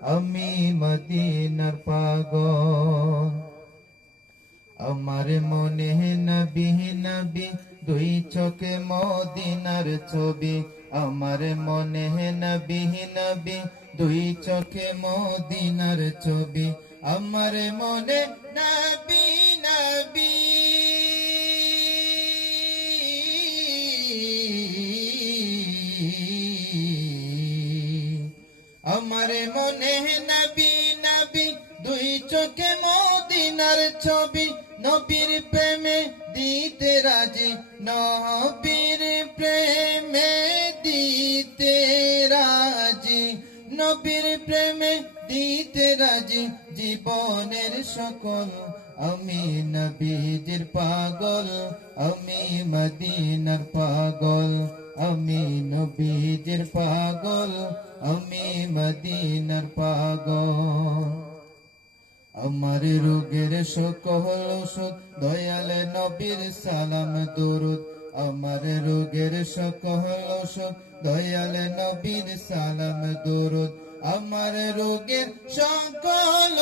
আমি মদিনার পাগল। আমার মনে নবী নবী, দুই চোখে মদিনার ছবি। আমার মনে নবী নবী, দুই চোখে মদিনার ছবি। আমার মনে নবী নবী আমার মনে নবী নবী, দুই চোখে মদিনার ছবি। নবীর প্রেমে দিতে রাজি, নবীর প্রেমে দিতে রাজি। নবীর প্রেমে দিতে রাজি জীবনের সকল। আমি নবীজির পাগল, আমি মদিনার পাগল, আমি নবীজির পাগল, আমি মদিনার পাগল। আমার রোগের সকল ওষুধ, দয়াল নবীর সালাম, দরুদ। আমার রোগের সকল ওষুধ, দয়াল নবীর সালাম, দরুদ। আমার রোগের সকল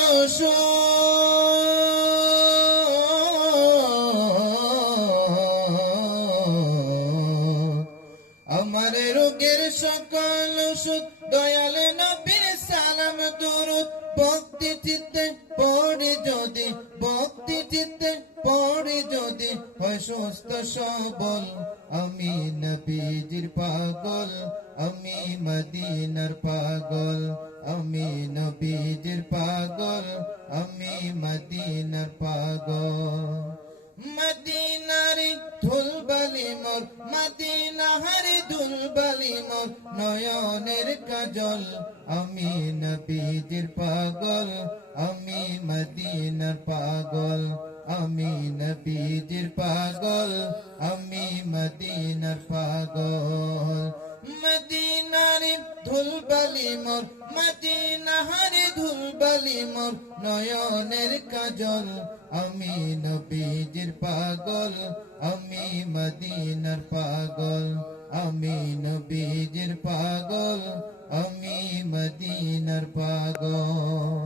আমার রোগের সকল সুখ দয়াল নবীর সালাম দূর ভক্তি চিত্তে পড়ে যদি হয় সুস্থ সবল। আমি নবীজির পাগল, আমি মদিনার পাগল। আমি নবীজির পাগল, আমি মদিনার পাগল। মদিনারি ধুলবালি মোর মদিনাহারি ধুলবালি মোর, নয়নের কাজল। আমি নবীজির পাগল, আমি মদিনার পাগল। আমি নবীজির পাগল, আমি মদিনার পাগল। মদিনারি ধুলবালি মোর মদিনাহারি ধুলবালি মোর নয়নের কাজল। আমি নবীজির পাগল, আমি মদিনার পাগল। আমি নবীজির পাগল, আমি মদিনার পাগল।